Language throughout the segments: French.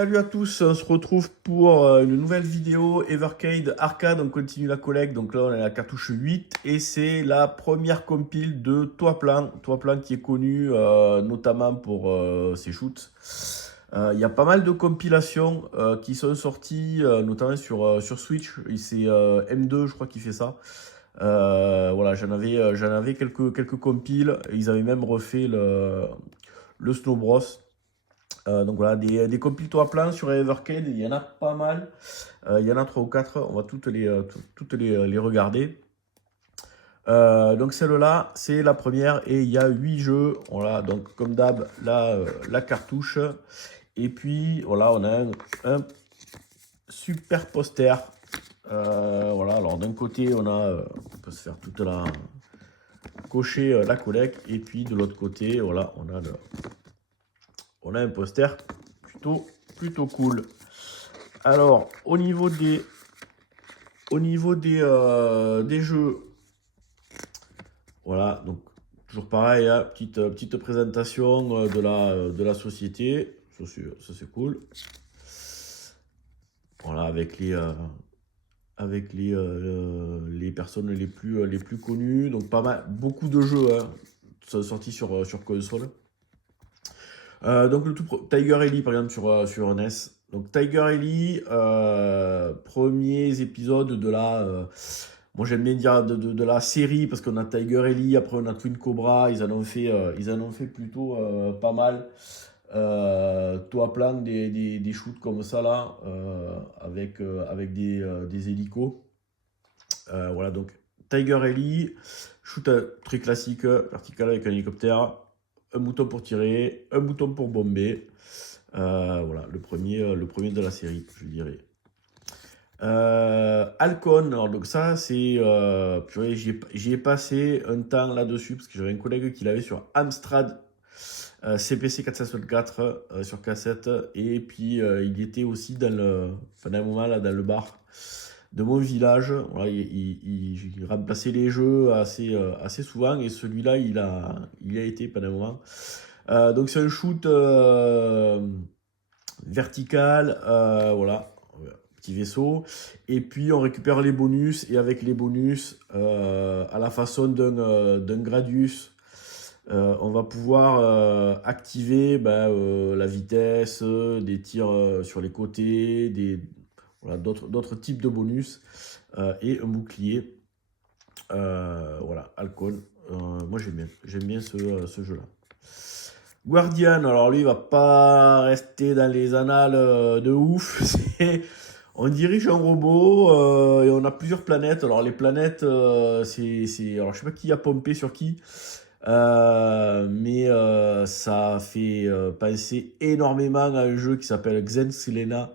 Salut à tous, on se retrouve pour une nouvelle vidéo Evercade Arcade, on continue la collecte, donc là on est à la cartouche 8 et c'est la première compile de Toitplan qui est connu notamment pour ses shoots. Il y a pas mal de compilations qui sont sorties, notamment sur Switch, et c'est M2 je crois qui fait ça. Voilà, j'en avais quelques compiles, ils avaient même refait le Snow Bros. Donc voilà, des compiles toit plein sur Evercade, il y en a pas mal. Il y en a 3 ou 4, on va toutes les regarder. Donc celle-là, c'est la première et il y a 8 jeux. Voilà, donc comme d'hab, la cartouche. Et puis voilà, on a un super poster. Voilà, alors d'un côté, on peut se faire cocher la collecte. Et puis de l'autre côté, voilà, on a un poster plutôt cool. Alors, des jeux, voilà, donc toujours pareil, hein, petite présentation de la société, ça c'est cool. Voilà, avec les personnes les plus connues, donc pas mal, beaucoup de jeux hein, sont sortis sur console. Donc Tiger Ellie par exemple sur NES. Donc Tiger Ellie, premiers épisodes moi j'aime bien dire de la série parce qu'on a Tiger Ellie, après on a Twin Cobra, ils en ont fait plutôt pas mal. Toi plein des shoots comme ça là, avec des hélicos. Voilà donc Tiger Ellie, shoot très classique, vertical avec un hélicoptère, un bouton pour tirer, un bouton pour bomber. Voilà, le premier de la série, je dirais. Halcon, alors donc ça c'est purée, j'y ai passé un temps là-dessus parce que j'avais un collègue qui l'avait sur Amstrad CPC 464 sur cassette et puis il était aussi pendant un moment là dans le bar de mon village. Voilà, il remplaçait les jeux assez souvent et celui-là il a été pendant un moment. Donc c'est un shoot vertical, voilà, petit vaisseau. Et puis on récupère les bonus et avec les bonus, à la façon d'un Gradius, on va pouvoir activer la vitesse, des tirs sur les côtés, voilà, d'autres types de bonus et un bouclier. Voilà, Halcon. Moi j'aime bien ce jeu-là. Guardian, alors lui il va pas rester dans les annales de ouf. On dirige un robot et on a plusieurs planètes. Alors les planètes, alors je sais pas qui a pompé sur qui. Mais ça fait penser énormément à un jeu qui s'appelle Xen Selena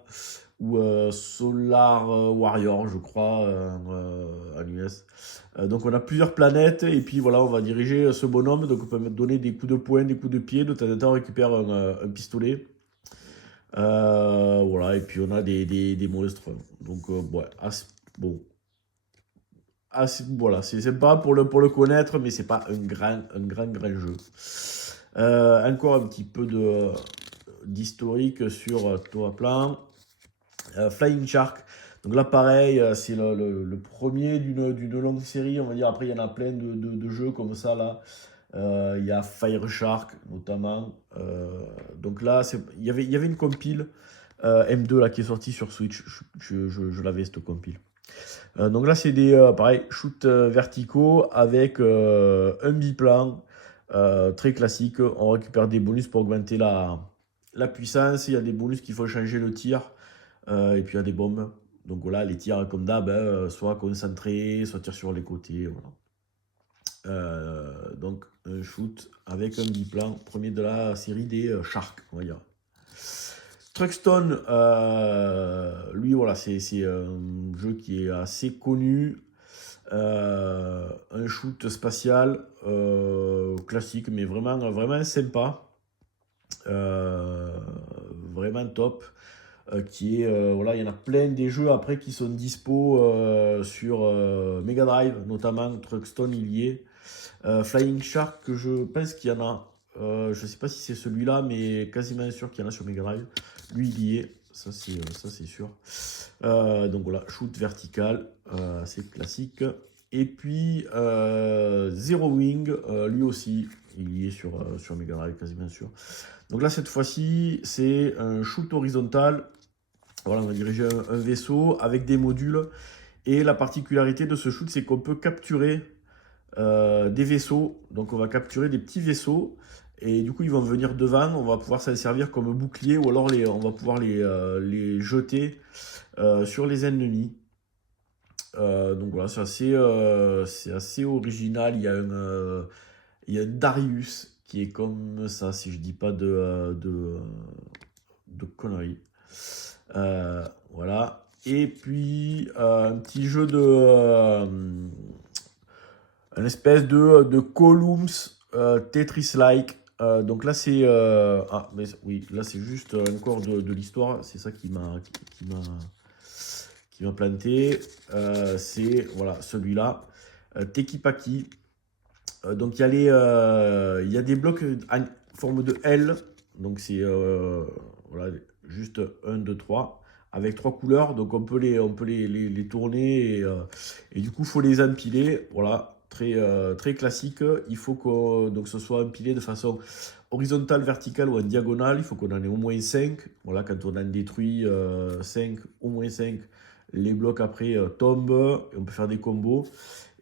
ou Solar Warrior, je crois, en US. Donc on a plusieurs planètes et puis voilà, on va diriger ce bonhomme. Donc on peut donner des coups de poing, des coups de pied. De temps en temps, on récupère un pistolet. Voilà, et puis on a des monstres. Donc ouais, bon. Voilà, c'est sympa pour le connaître, mais c'est pas un grand jeu. Encore un petit peu d'historique sur Toaplan. Flying Shark. Donc là, pareil, c'est le premier d'une longue série, on va dire. Après, il y en a plein de jeux comme ça, là. Il y a Fire Shark, notamment. Donc là, il y avait une compile M2 là, qui est sortie sur Switch. Je l'avais, cette compile. Donc là, c'est pareil, shoots verticaux avec un biplan très classique. On récupère des bonus pour augmenter la puissance. Il y a des bonus qui font changer le tir. Et puis il y a des bombes. Donc voilà, les tirs comme d'hab, hein, soit concentrés, soit tir sur les côtés. Voilà. Donc un shoot avec un biplan, premier de la série des Sharks, on va dire. Truckstone, lui, voilà, c'est un jeu qui est assez connu. Un shoot spatial classique, mais vraiment sympa. Vraiment top. Voilà, il y en a plein des jeux après qui sont dispo sur Mega Drive, notamment Truckstone, il y est. Flying Shark, je pense qu'il y en a. Je sais pas si c'est celui-là, mais quasiment sûr qu'il y en a sur Mega Drive. lui il y est, ça c'est sûr. Donc voilà, shoot vertical, c'est classique. Et puis Zero Wing, lui aussi, il y est sur Mega Drive, quasiment sûr. Donc là, cette fois-ci, c'est un shoot horizontal. Voilà, on va diriger un vaisseau avec des modules. Et la particularité de ce shoot, c'est qu'on peut capturer des vaisseaux. Donc on va capturer des petits vaisseaux. Et du coup, ils vont venir devant. On va pouvoir s'en servir comme bouclier ou alors on va pouvoir les jeter sur les ennemis. Donc voilà, c'est assez original. Il y a un Darius qui est comme ça, si je dis pas de conneries. Voilà. Et puis un petit jeu une espèce de Columns Tetris-like. Donc là c'est mais oui, là c'est juste encore de l'histoire. C'est ça qui m'a planté. C'est voilà celui-là, Tekipaki. Donc il y a des blocs en forme de L. Donc c'est voilà, juste 1, 2, 3 avec 3 couleurs. Donc on peut les tourner et du coup il faut les empiler. Voilà, très classique. Il faut que donc ce soit empilé de façon horizontale, verticale ou en diagonale. Il faut qu'on en ait au moins 5. Voilà, quand on en détruit 5, au moins 5, les blocs après tombent et on peut faire des combos.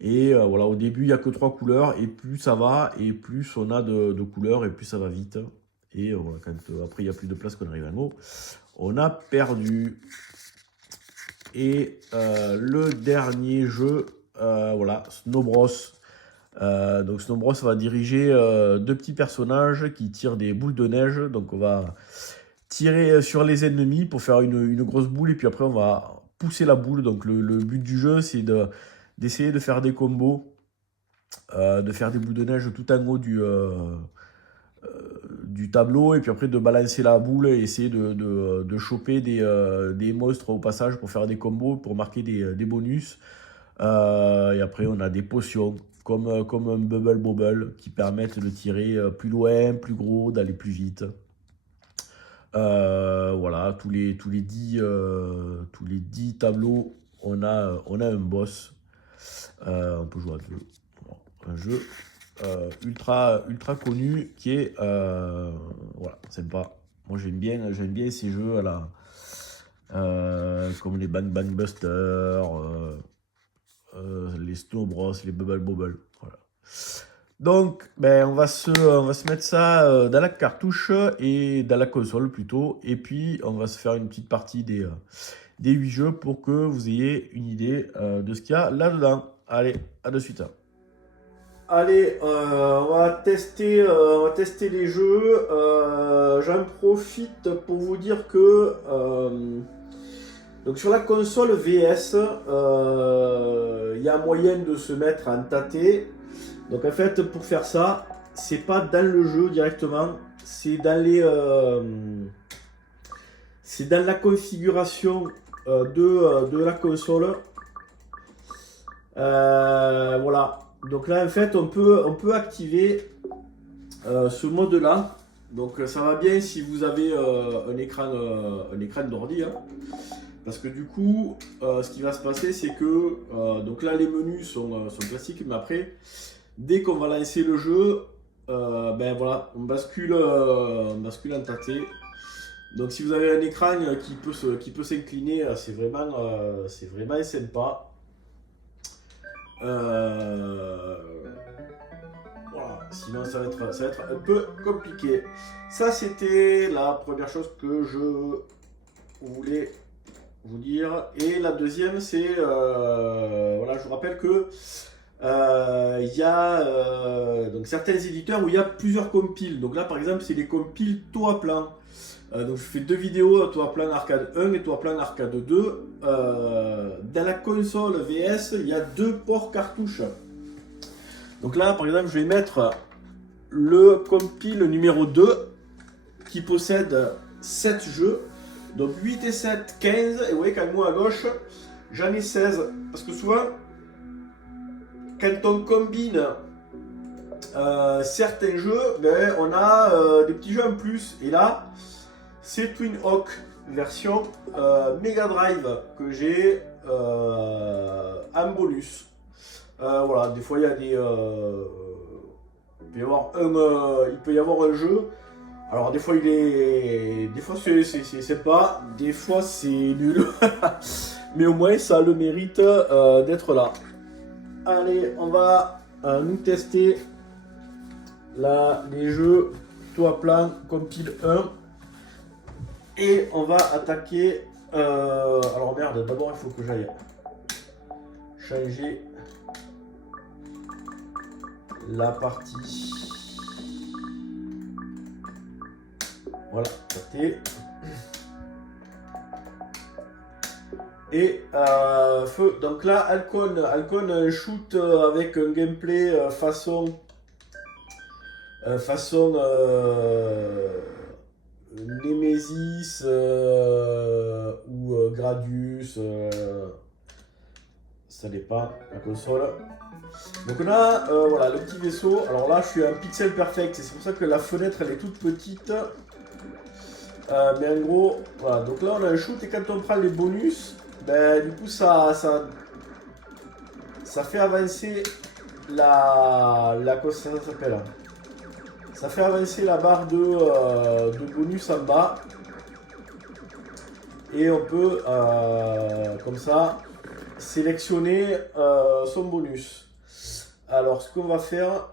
Et voilà, au début, il n'y a que 3 couleurs, et plus ça va, et plus on a de couleurs, et plus ça va vite. Et voilà, quand après, il n'y a plus de place qu'on arrive en haut, on a perdu. Et le dernier jeu, voilà, Snow Bros. Donc Snow Bros va diriger 2 petits personnages qui tirent des boules de neige. Donc on va tirer sur les ennemis pour faire une grosse boule, et puis après on va pousser la boule. Donc le but du jeu, c'est d'essayer de faire des combos, de faire des boules de neige tout en haut du tableau, et puis après de balancer la boule et essayer de choper des monstres au passage pour faire des combos, pour marquer des bonus. Et après on a des potions comme un Bubble Bobble qui permettent de tirer plus loin, plus gros, d'aller plus vite. Voilà, tous les 10 tableaux, on a un boss. On peut jouer à deux. Bon, un jeu ultra connu qui est voilà, sympa. Moi j'aime bien ces jeux comme les Bang Bang Buster, les Snow Bros, les Bubble Bobble. Voilà. Donc, ben, on va se mettre ça dans la cartouche et dans la console plutôt. Et puis, on va se faire une petite partie des 8 jeux pour que vous ayez une idée de ce qu'il y a là-dedans. Allez, à de suite. Allez, on va tester les jeux. J'en profite pour vous dire que donc sur la console VS, il y a moyen de se mettre en tâter. Donc en fait, pour faire ça, c'est pas dans le jeu directement, c'est c'est dans la configuration de la console. Voilà. Donc là, en fait, on peut activer ce mode-là. Donc ça va bien si vous avez un écran d'ordi, hein. Parce que du coup, ce qui va se passer, c'est que donc là, les menus sont classiques, mais après, dès qu'on va lancer le jeu, ben voilà, on bascule en tâté. Donc si vous avez un écran qui peut s'incliner, c'est vraiment sympa. Voilà, sinon ça va être un peu compliqué. Ça, c'était la première chose que je voulais vous dire. Et la deuxième, c'est voilà, je vous rappelle que il y a donc certains éditeurs où il y a plusieurs compiles. Donc là, par exemple, c'est les compiles Toaplan. Donc je fais 2 vidéos, Toaplan Arcade 1 et Toaplan Arcade 2. Dans la console VS, il y a 2 ports cartouches. Donc là, par exemple, je vais mettre le compile numéro 2 qui possède 7 jeux. Donc 8 et 7, 15. Et vous voyez qu'en haut à gauche, j'en ai 16. Parce que souvent, quand on combine certains jeux, ben, on a des petits jeux en plus. Et là, C'est Twin Hawk version Mega Drive que j'ai en bonus. Voilà, des fois il y a des... il peut y avoir un jeu. Alors des fois des fois c'est sympa, des fois c'est nul. Mais au moins ça a le mérite d'être là. Allez, on va nous tester là les jeux Toit Plan Compile 1. Et on va attaquer. Alors merde, d'abord il faut que j'aille changer la partie. Voilà, côté. Et feu. Donc là, Alcon shoot avec un gameplay façon Nemesis ou Gradius, ça dépend la console. Donc on a voilà, le petit vaisseau. Alors là je suis un pixel perfect, c'est pour ça que la fenêtre elle est toute petite. Mais en gros, voilà, donc là on a un shoot et quand on prend les bonus, ben, du coup ça fait avancer comment ça s'appelle, ça fait avancer la barre de bonus en bas. Et on peut, comme ça, sélectionner son bonus. Alors, ce qu'on va faire,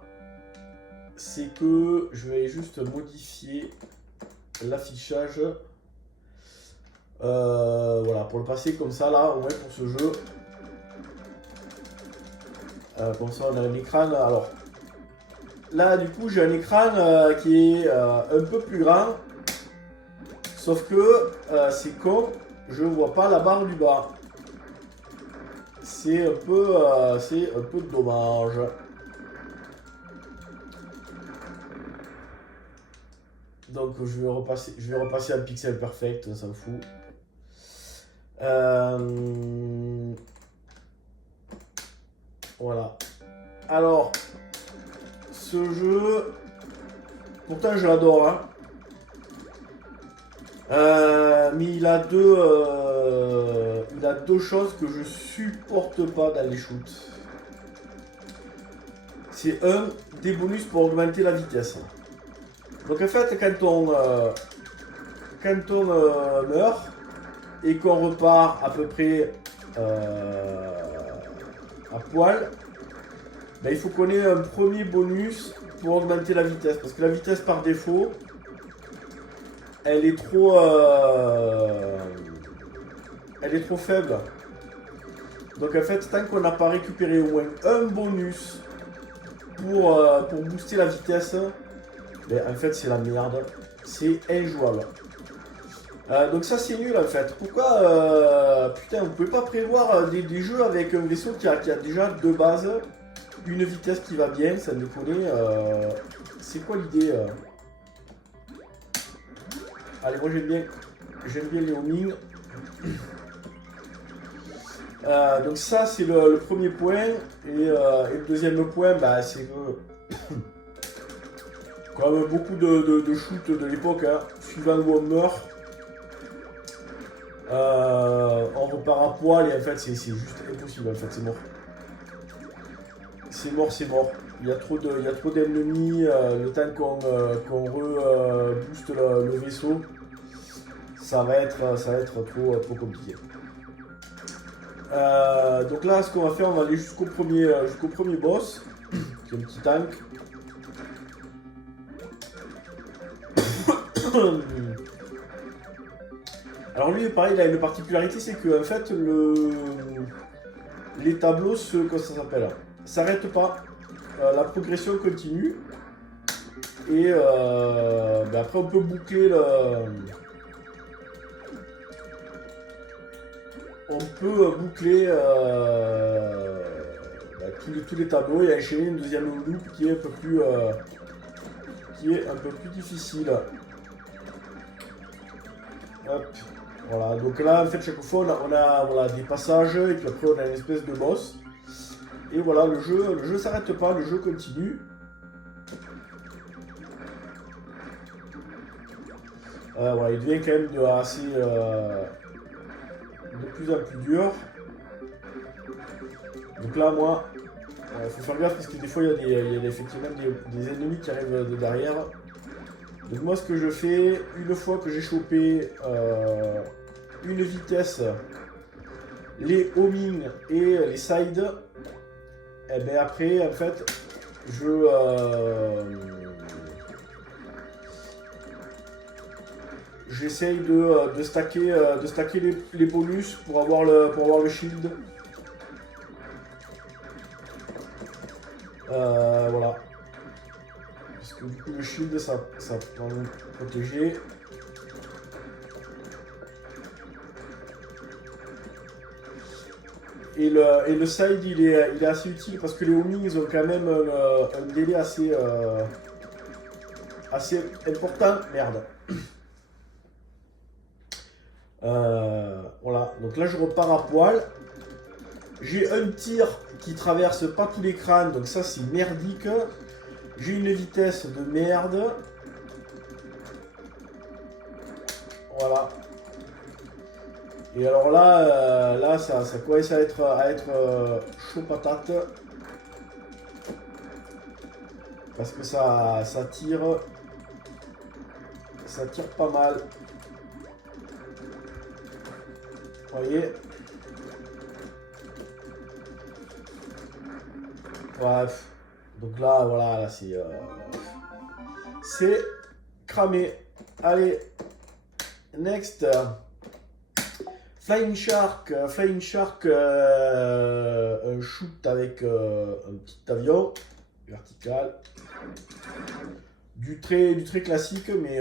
c'est que je vais juste modifier l'affichage. Voilà, pour le passer comme ça, là, au moins pour ce jeu. Comme ça, on a un écran. Alors, là, du coup, j'ai un écran qui est un peu plus grand. Sauf que c'est con, je vois pas la barre du bas. C'est un peu dommage. Donc je vais repasser un pixel perfect, on s'en fout. Voilà. Alors, ce jeu, pourtant je l'adore, hein. Mais il a deux choses que je supporte pas dans les shoots. C'est des bonus pour augmenter la vitesse. Donc en fait, quand on meurt et qu'on repart à peu près à poil, ben, il faut qu'on ait un premier bonus pour augmenter la vitesse. Parce que la vitesse par défaut, elle est trop faible. Donc en fait, tant qu'on n'a pas récupéré au moins un bonus pour booster la vitesse, ben, en fait c'est la merde. C'est injouable. Donc ça c'est nul en fait. Pourquoi putain, vous pouvez pas prévoir des jeux avec un vaisseau qui a déjà de base une vitesse qui va bien, ça me déconne. C'est quoi l'idée Allez, moi j'aime bien les homing. Donc ça c'est le premier point. Et le deuxième point, bah, c'est que comme beaucoup de shoots de l'époque, hein, suivant où on meurt, on repart à poil et en fait c'est juste impossible, en fait c'est mort. C'est mort. Il y a trop d'ennemis, le temps qu'on rebooste le vaisseau, ça va être trop compliqué. Donc là, ce qu'on va faire, on va aller jusqu'au premier boss, qui est un petit tank. Alors lui, pareil, il a une particularité, c'est que en fait, les tableaux s'arrêtent pas. La progression continue. Et ben après, on peut boucler tous les tableaux et enchaîner une deuxième loop qui est un peu plus difficile. Hop. Voilà, donc là en fait chaque fois on a voilà, des passages et puis après on a une espèce de boss. Et voilà, le jeu s'arrête pas, le jeu continue. Voilà, il devient quand même assez, de plus en plus dur. Donc là, moi, il faut faire gaffe parce que des fois, il y a effectivement des ennemis qui arrivent de derrière. Donc moi, ce que je fais, une fois que j'ai chopé une vitesse, les homing et les sides, et bien après, en fait, j'essaye de stacker les bonus pour avoir le shield. Voilà. Parce que du coup, le shield, ça va nous protéger. Et le side, il est assez utile parce que les homing, ils ont quand même un délai assez important. Merde. Voilà, donc là je repars à poil. J'ai un tir qui traverse pas tout l'écran, donc ça c'est merdique. J'ai une vitesse de merde. Voilà. Et alors là, ça commence à être chaud patate. Parce que ça tire. Ça tire pas mal. Vous voyez. Bref. Donc là, voilà, là c'est cramé. Allez. Next. Flying Shark. Flying Shark, un shoot avec un petit avion vertical. Du très classique, mais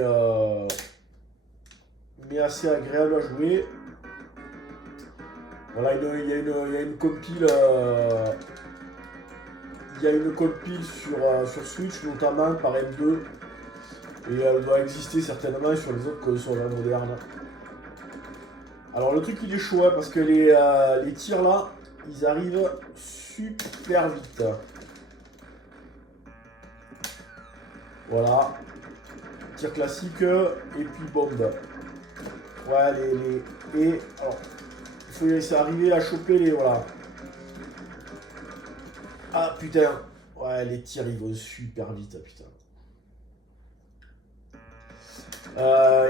assez agréable à jouer. Voilà, il y a une compile. Il y a une compile sur Switch, notamment par M2. Et elle doit exister certainement sur les autres consoles modernes. Alors le truc il est chaud hein, parce que les tirs là, ils arrivent super vite. Voilà. Tir classique et puis bombe. Ouais, et alors, il faut laisser arriver à choper les... Voilà. Ah putain. Ouais, les tirs ils vont super vite, putain.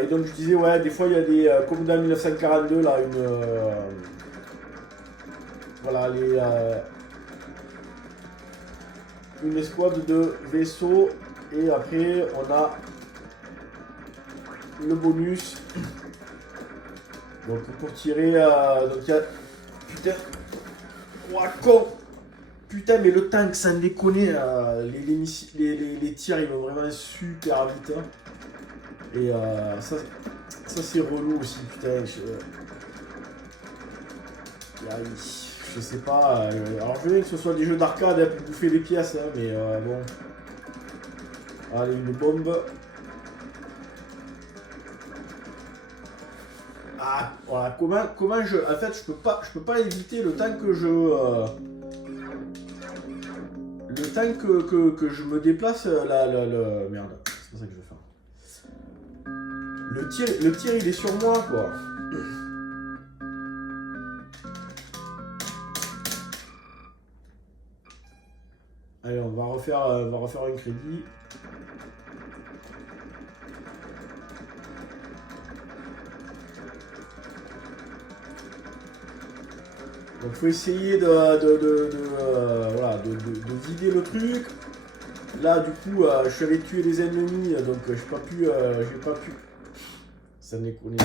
Et donc je disais, ouais, des fois il y a des... comme dans 1942, là, voilà, une escouade de vaisseaux. Et après, on a le bonus. Donc pour tirer... donc il y a... Putain. Ouah, con. Putain, mais le tank, ça me déconne. Les tirs, ils vont vraiment super vite. Hein. Et ça c'est relou aussi, putain. Je sais pas. Alors je veux bien que ce soit des jeux d'arcade hein, pour bouffer des pièces, hein, mais bon. Allez, une bombe. Ah, voilà. Comment je... En fait, je peux pas éviter le temps que je... le temps que je me déplace, merde, c'est pas ça que je vais faire. Le tir, il est sur moi, quoi. Allez, on va refaire un crédit. Donc, faut essayer de vider le truc. Là, du coup, je suis allé tuer les ennemis, donc j'ai pas pu. Ça me déconne.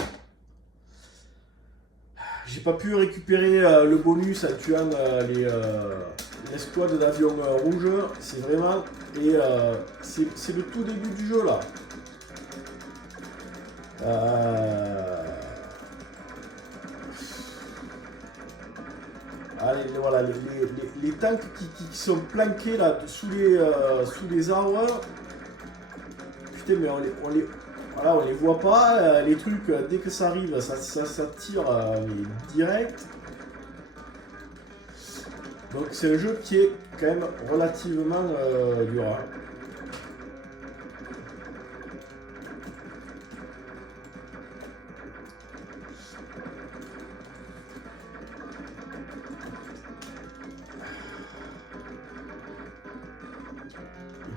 J'ai pas pu récupérer le bonus en tuant l'escouade d'avions rouges. C'est vraiment... Et c'est le tout début du jeu, là. Allez, voilà, les tanks qui sont planqués là sous les arbres. Putain, mais on les voit pas. Les trucs, dès que ça arrive, ça tire direct. Donc c'est un jeu qui est quand même relativement dur.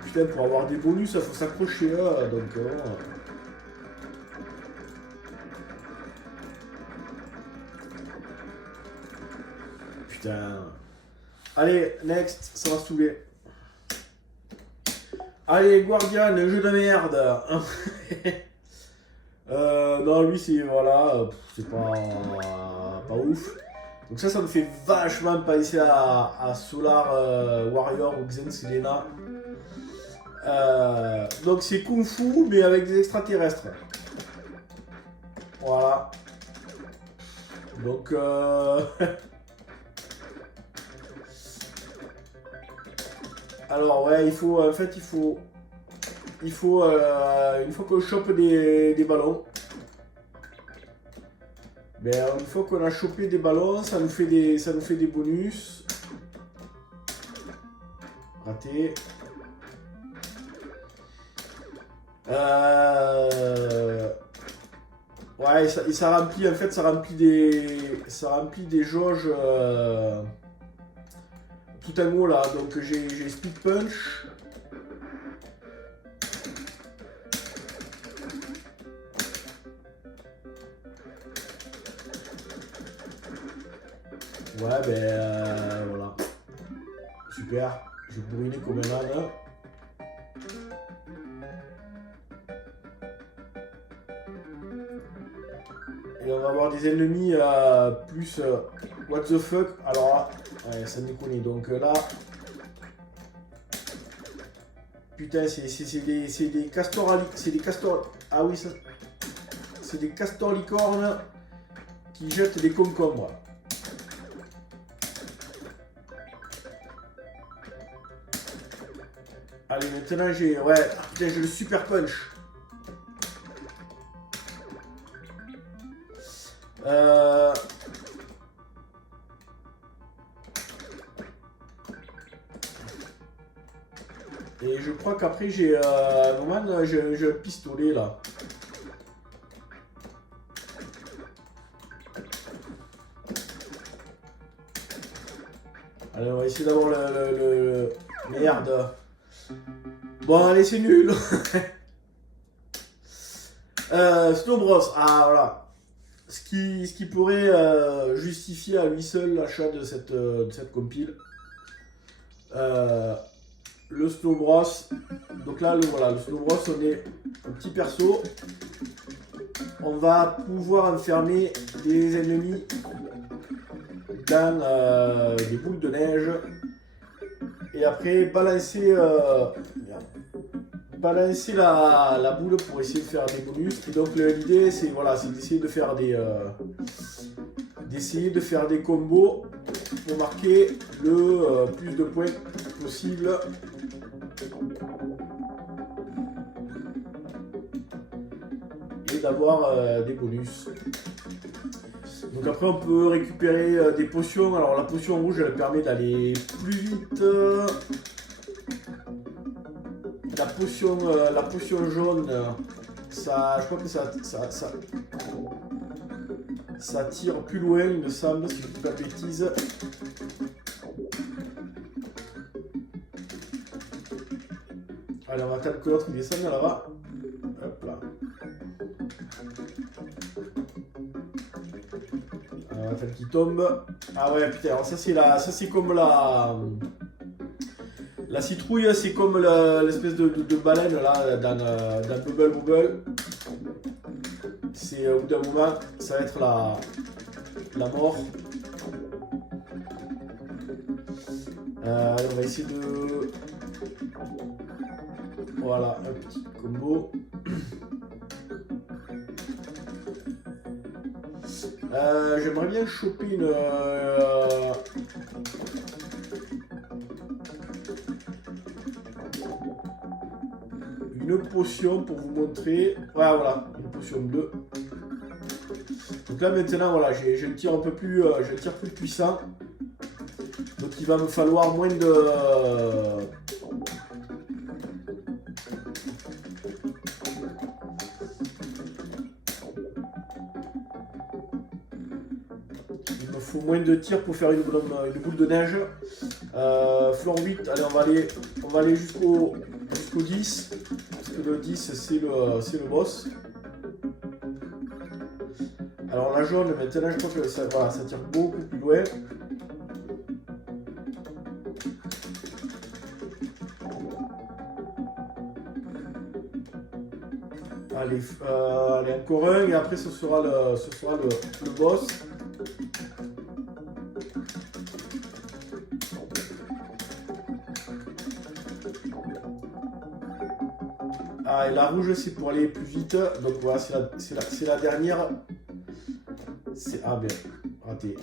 putain, pour avoir des bonus, il faut s'accrocher là. Donc, putain. Allez, next, ça va saouler. Allez, Guardian, jeu de merde. Non, lui, c'est voilà, c'est pas ouf. Donc ça me fait vachement penser à Solar Warrior ou Xen Selena. Donc c'est Kung Fu, mais avec des extraterrestres. Voilà. Donc alors ouais, il faut une fois qu'on chope des ballons. Ben, une fois qu'on a chopé des ballons, ça nous fait des bonus. Raté. Ouais, et ça remplit, en fait, ça remplit des jauges tout en haut là. Donc j'ai Speed Punch. Ouais, ben voilà. Super. Je bourriné comme un âne. Et on va avoir des ennemis plus what the fuck. Alors là, ouais, ça me déconne. Donc là, putain, c'est des castors, c'est des castors. Ah oui, ça, c'est des castors licornes qui jettent des concombres. Allez, maintenant j'ai, ouais, putain, j'ai le super punch. Et je crois qu'après j'ai normalement j'ai un pistolet là. Allez, on va essayer d'avoir le... Merde. Bon, allez, c'est nul. Snow Bros. Ah, voilà. Ce qui pourrait justifier à lui seul l'achat de cette compile. Le Snow Bros. Donc là, voilà, le Snow Bros, on est un petit perso. On va pouvoir enfermer des ennemis dans des boules de neige. Et après, balancer la boule pour essayer de faire des bonus. Et donc l'idée, c'est voilà, d'essayer de faire des combos pour marquer le plus de points possible. Et d'avoir des bonus. Donc après on peut récupérer des potions. Alors la potion rouge elle permet d'aller plus vite. La potion jaune, ça, je crois que ça tire plus loin, il me semble, si je ne dis pas de bêtises. Allez, on va attendre que l'autre descende là-bas. Hop là. On va attendre qu'il tombe. Ah ouais, putain, alors ça c'est comme la citrouille, c'est comme l'espèce de baleine là dans Bubble Bobble. C'est au bout d'un moment, ça va être la mort. On va essayer de... Voilà, un petit combo. J'aimerais bien choper une potion pour vous montrer. Ouais, voilà, une potion bleue. Donc là maintenant, voilà, j'ai un tir un peu plus, j'ai un tir plus puissant. Donc il va me falloir moins de... Il me faut moins de tirs pour faire une boule de neige. Floor 8, allez, on va aller jusqu'au 10. Parce que le 10, c'est le boss. Alors la jaune, maintenant, je crois que ça, voilà, ça tire beaucoup plus loin. Allez, allez, encore un, et après ce sera le boss. Ah, et la rouge, c'est pour aller plus vite. Donc voilà, c'est la dernière. Ah ben, raté.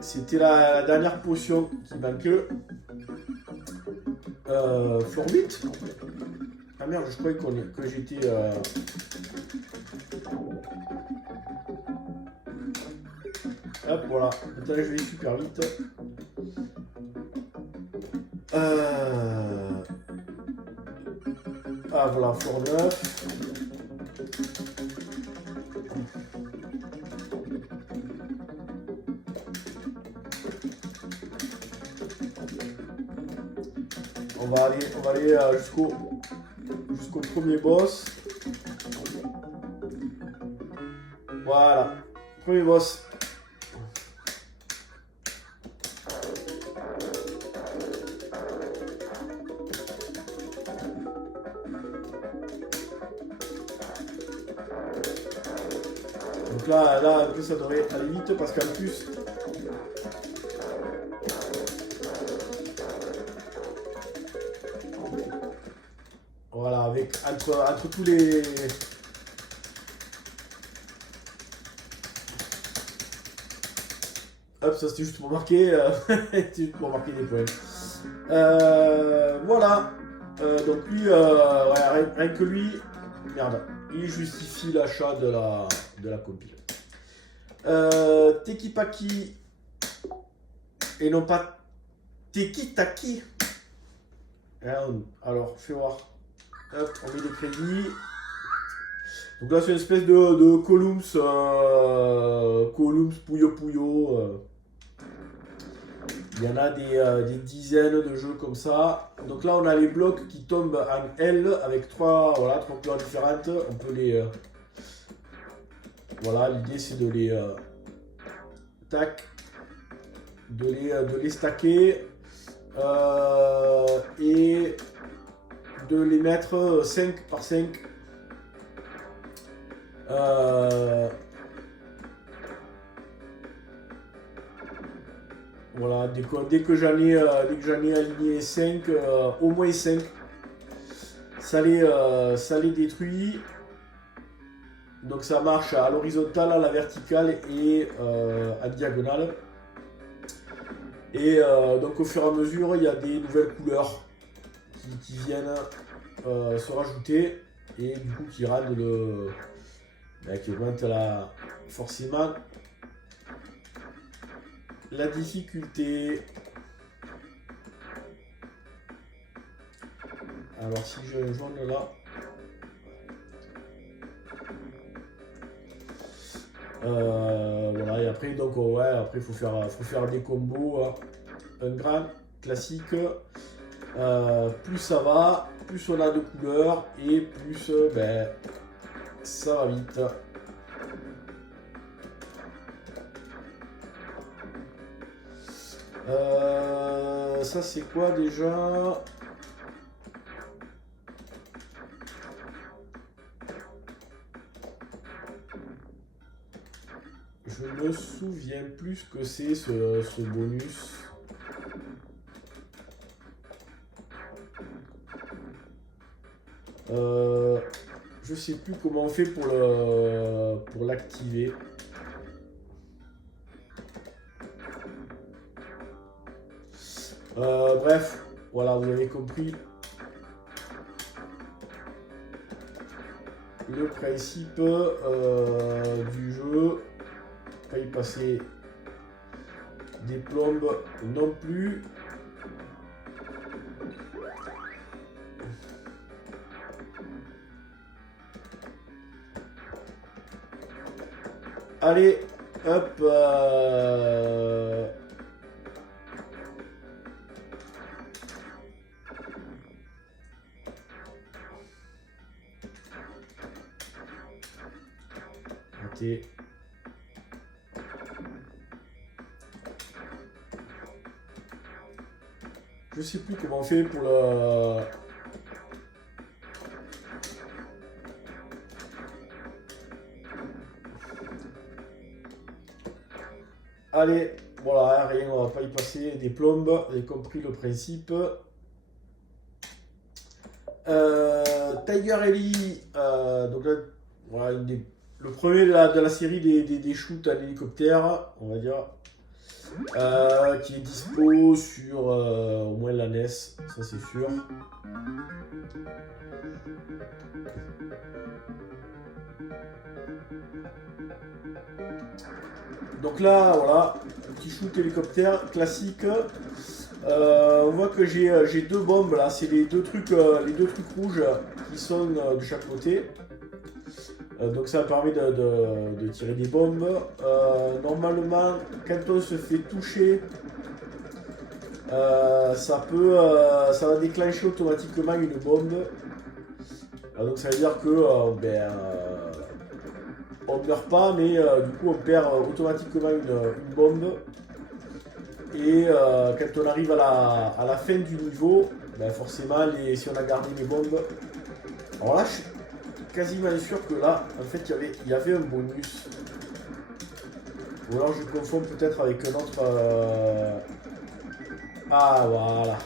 C'était la dernière potion qui manque. Floor 8. Ah merde, je croyais que j'étais... Hop, voilà. Maintenant, je vais super vite. Ah, voilà, floor 9. On va aller jusqu'au premier boss. Voilà, premier boss. Donc là, un peu, ça devrait aller vite parce qu'en plus, voilà, avec entre tous les... Hop, ça c'était juste pour marquer, c'était juste pour marquer des points. Voilà. Donc lui, ouais, rien que lui, merde, il justifie l'achat de la compile. Tekipaki et non pas Tekitaki. Alors, fais voir. Hop, on met des crédits. Donc là, c'est une espèce de Columns, Columns Puyo Puyo. Il y en a des dizaines de jeux comme ça. Donc là, on a les blocs qui tombent en L avec trois couleurs différentes. On peut les... voilà, l'idée c'est de les... tac. De les stacker. Et de les mettre 5 par 5. Voilà, dès que j'en ai aligné 5, au moins 5, ça les détruit. Donc ça marche à l'horizontale, à la verticale et à diagonale. Et donc au fur et à mesure, il y a des nouvelles couleurs qui viennent se rajouter et du coup qui rendent qui augmentent forcément la difficulté. Alors si je jaune là, voilà, et après donc ouais, après faut faire des combos, hein. Un grand classique. Plus ça va, plus on a de couleurs et plus ça va vite. Ça c'est quoi déjà? Je me souviens plus ce que c'est ce bonus. Je sais plus comment on fait pour l'activer. Bref, voilà, vous avez compris le principe du jeu. Pas y passer des plombes non plus. Allez, hop. côté. Je sais plus comment on fait pour le... Allez, voilà, rien, on va pas y passer des plombes, vous avez compris le principe. Tiger Ellie, donc là, voilà, le premier de la série des shoots à l'hélicoptère, on va dire, qui est dispo sur au moins la NES, ça c'est sûr. Donc là, voilà, un petit shoot hélicoptère classique. On voit que j'ai deux bombes là, c'est les deux trucs rouges qui sont de chaque côté. Donc ça permet de tirer des bombes. Normalement, quand on se fait toucher, ça va déclencher automatiquement une bombe. Donc ça veut dire que on ne meurt pas, mais du coup on perd automatiquement une bombe. Et quand on arrive à la fin du niveau, forcément, si on a gardé les bombes... Alors là, je suis quasiment sûr que là, en fait, il y avait un bonus. Ou alors je confonds peut-être avec un autre... Ah, voilà.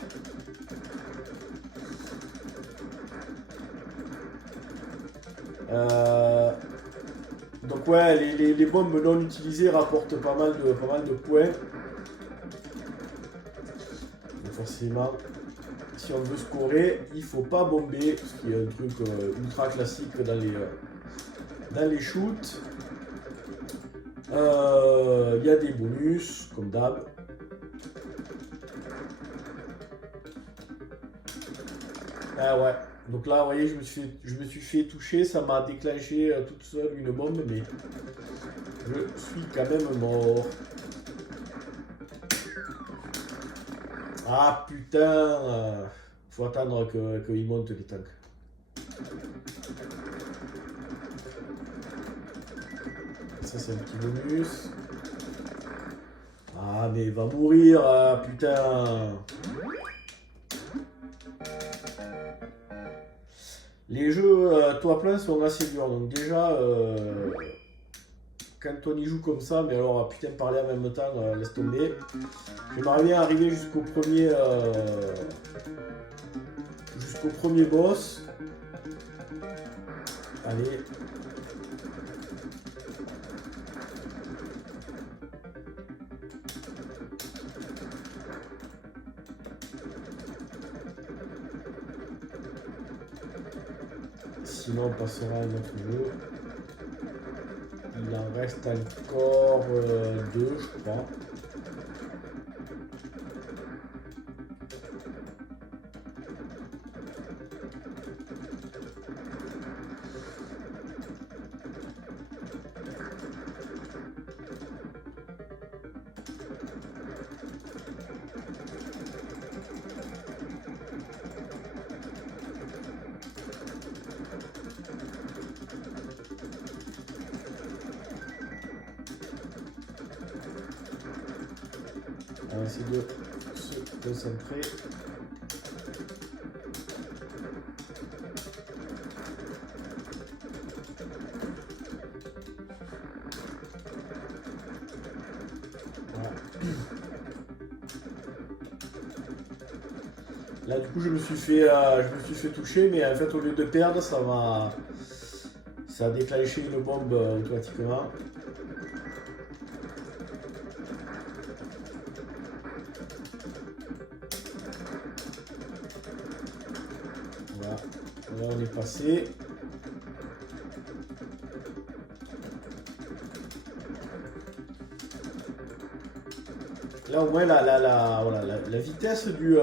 Donc ouais, les bombes non utilisées rapportent pas mal de points. Forcément, si on veut scorer, il faut pas bomber, ce qui est un truc ultra classique dans les shoots. Il y a des bonus, comme d'hab. Ah ouais, donc là, vous voyez, je me suis fait toucher, ça m'a déclenché toute seule une bombe, mais je suis quand même mort. Ah putain, faut attendre qu'il monte les tanks. Ça c'est un petit bonus. Ah mais il va mourir, putain. Les jeux toit plein sont assez durs, donc déjà quand on y joue comme ça, mais alors putain parler en même temps, laisse tomber. J'aimerais bien arriver jusqu'au premier boss. Allez. Sinon on passera à un autre jeu. Il en reste encore deux, je crois. On va essayer de se concentrer. Voilà. Là du coup je me suis fait toucher, mais en fait au lieu de perdre, ça a déclenché une bombe automatiquement. Voilà, là on est passé. Là au moins la vitesse du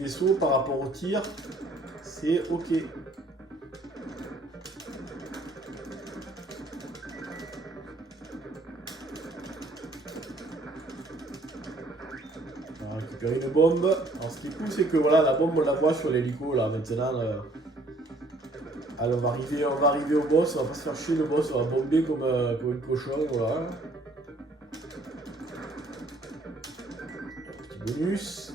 vaisseau par rapport au tir, c'est ok. On va récupérer une bombe. Alors ce qui est cool c'est que voilà, la bombe on la voit sur l'hélico là maintenant. Allez, on va arriver au boss, on va pas se faire chier, le boss, on va bomber comme une cochon, voilà. Petit bonus.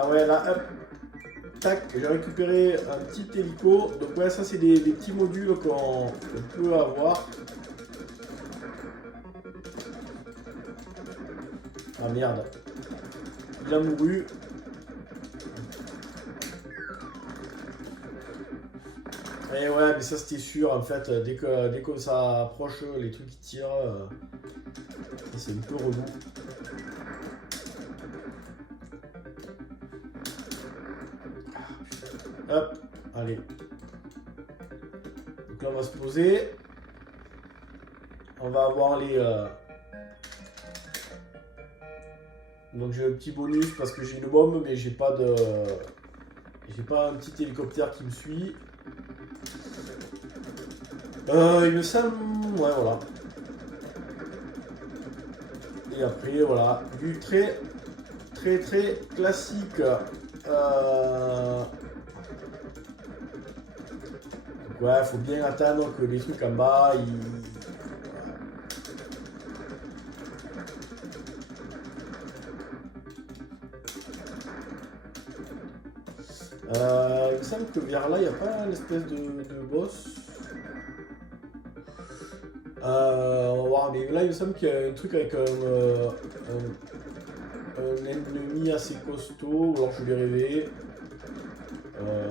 Ah ouais, là, hop, tac, j'ai récupéré un petit hélico. Donc ouais, ça c'est des petits modules qu'on peut avoir. Ah merde, il a mouru. Et ouais, mais ça c'était sûr, en fait, dès que ça approche, les trucs qui tirent, ça c'est un peu relou. Hop, allez. Donc là on va se poser. On va avoir les... Donc j'ai un petit bonus parce que j'ai une bombe, mais j'ai pas de... J'ai pas un petit hélicoptère qui me suit. Il me semble... Ouais, voilà. Et après, voilà. Du très classique. Ouais, faut bien attendre que les trucs en bas, il me semble que vers là, il n'y a pas une espèce de boss. On va voir, mais là, il me semble qu'il y a un truc avec un ennemi assez costaud, ou alors je vais rêver.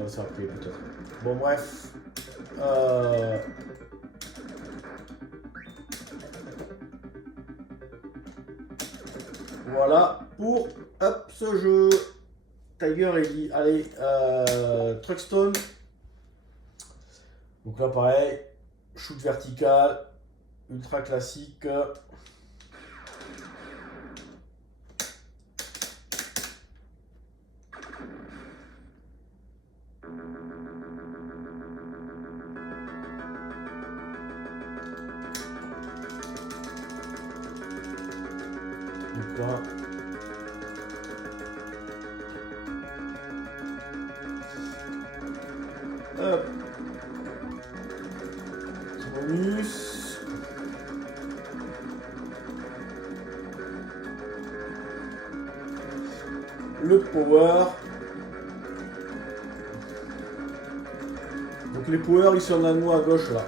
C'est après, peut-être. Bon, bref. Voilà pour hop, ce jeu. Tiger Ellie. Allez, Truckstone. Donc là, pareil. Shoot vertical. Ultra classique. Donc là. Hop. Bonus. Le power. Donc les power ils sont en nous à gauche là.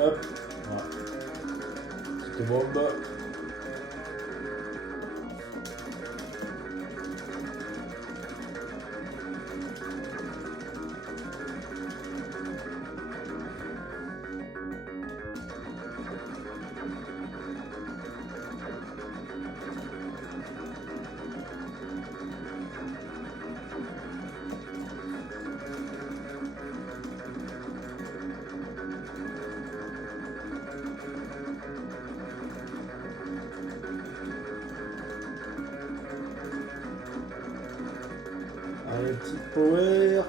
Hop. Voilà. Petite bombe. Allez, petit power.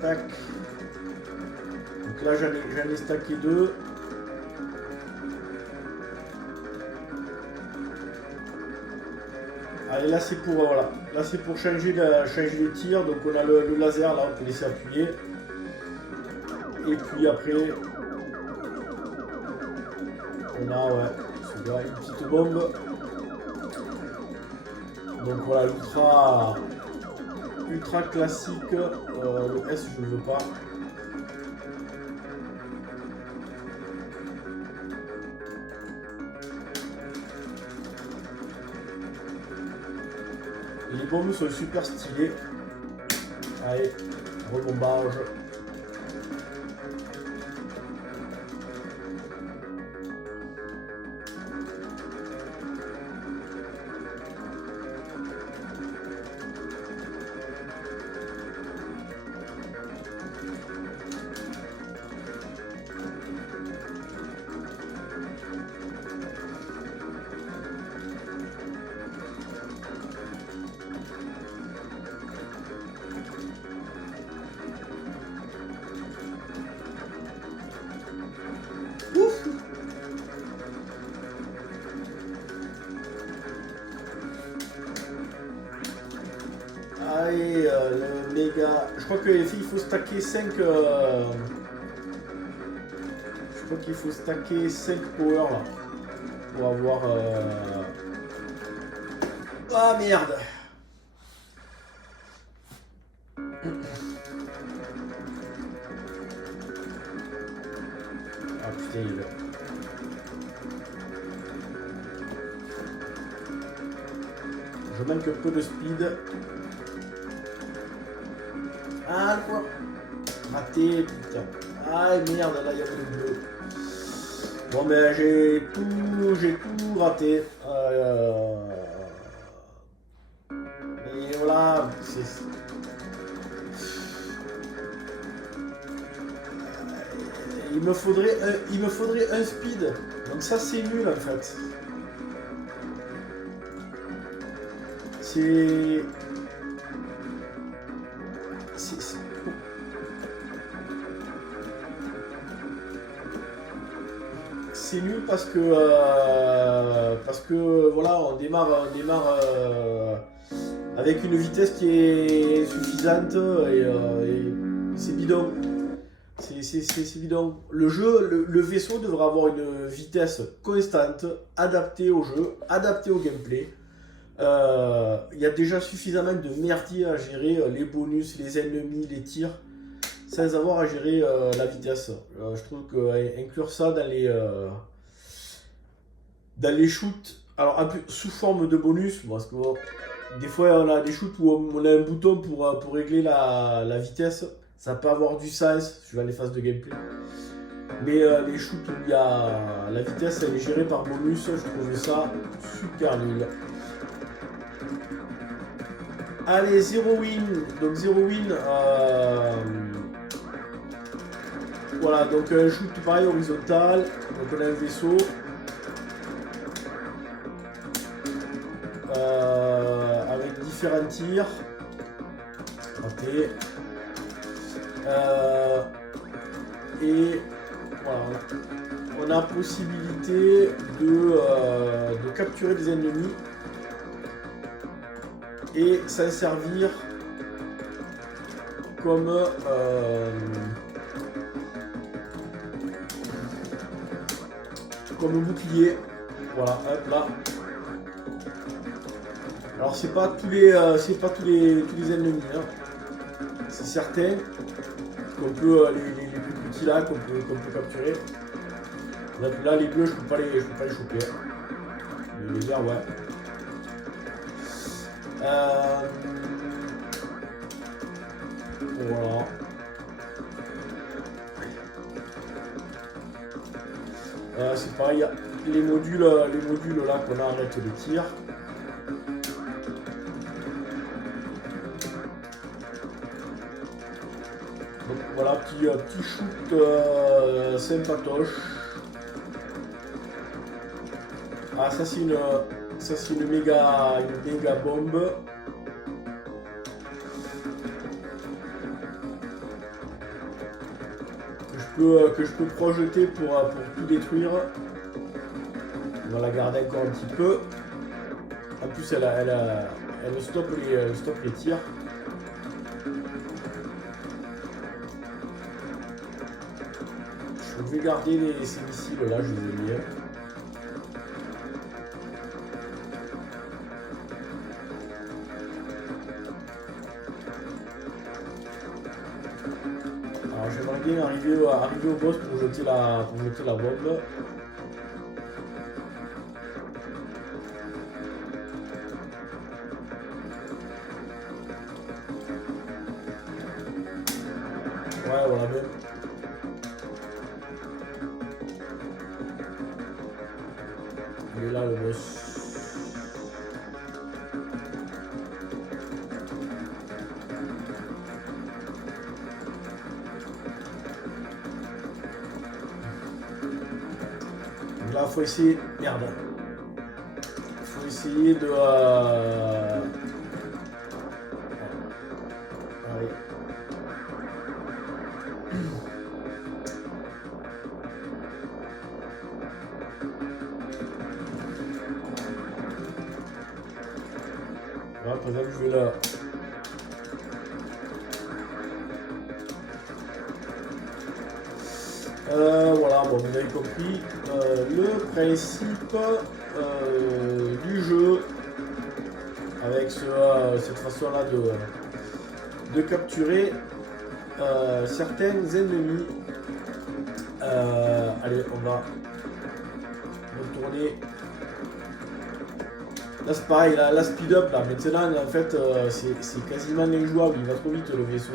Tac. Donc là, j'en ai stacké 2. Allez, là c'est pour voilà. Là c'est pour changer les tirs. Donc on a le laser là, on peut laisser appuyer. Et puis après, on a ouais, une petite bombe. Donc voilà, ultra classique. Le S je ne veux pas. Les bombes sont super stylées. Allez, rebombage. méga... Je crois qu'il faut stacker 5... Je crois qu'il faut stacker 5 power là. Pour avoir... Ah merde. Ah putain, il est là. Je manque un peu de speed. Ah quoi. Raté, putain. Ah merde, là il y a le bleu. Bon ben j'ai tout raté. Et voilà, il me faudrait un speed. Donc ça c'est nul en fait. C'est nul parce que voilà, on démarre avec une vitesse qui est suffisante et c'est bidon. C'est bidon. Le jeu, le vaisseau devrait avoir une vitesse constante, adaptée au jeu, adaptée au gameplay. Il y a déjà suffisamment de merdier à gérer les bonus, les ennemis, les tirs, sans avoir à gérer la vitesse. Je trouve qu'inclure ça dans les shoots, alors un peu sous forme de bonus, parce que bon, des fois on a des shoots où on a un bouton pour régler la vitesse, ça peut avoir du sens suivant les phases de gameplay. Mais les shoots où il y a la vitesse, elle est gérée par bonus, je trouvais ça super nul. Allez, 0 win. Donc 0 win. Voilà, donc un shoot pareil horizontal. Donc on a un vaisseau. Avec différents tirs. Raté. Et voilà. On a possibilité de capturer des ennemis et s'en servir comme bouclier. Voilà, hop là. Alors c'est pas tous les ennemis, hein. C'est certain qu'on peut les plus petits là qu'on peut capturer. Là les bleus je peux pas les choper. Mais les verts ouais. Voilà. C'est pareil, les modules là qu'on arrête de tir. Donc voilà, petit shoot sympatoche. Ah ça c'est une méga bombe. Que je peux projeter pour tout détruire. On va la garder encore un petit peu. En plus elle stoppe les tirs. Je vais garder ces missiles là, je les ai mis. Alors j'aimerais bien arriver au boss pour jeter la bombe. Ouais, voilà même. Il est là le boss. Donc là, faut essayer. Merde. Faut essayer de. Allez. Là, par exemple, je vais là. voilà, bon, vous avez compris le principe du jeu avec cette façon-là de capturer certains ennemis. Allez, on va retourner. Là c'est pareil, la speed up là, maintenant en fait c'est quasiment injouable, il va trop vite le vaisseau.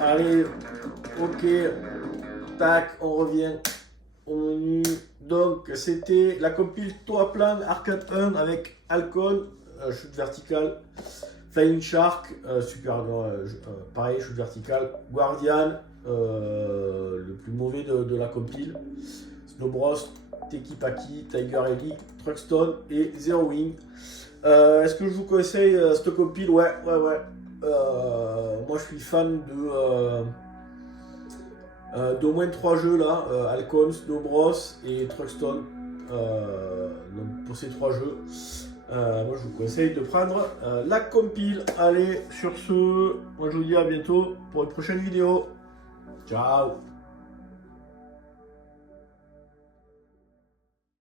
Allez, ok, tac, on revient au menu. Donc c'était la compile Toa Plan Arcade 1 avec Halcon, chute verticale, Flying Shark, pareil, chute verticale, Guardian, le plus mauvais de la compile, Snow Bros, Tekipaki, Tiger Elite, Truckstone et Zero Wing. Est-ce que je vous conseille cette compile? Ouais. Moi je suis fan d'au moins 3 jeux là, Halcon, Snow Bros et Truckstone. Donc pour ces 3 jeux, moi je vous conseille de prendre la compile. Allez, sur ce, moi je vous dis à bientôt pour une prochaine vidéo. Ciao.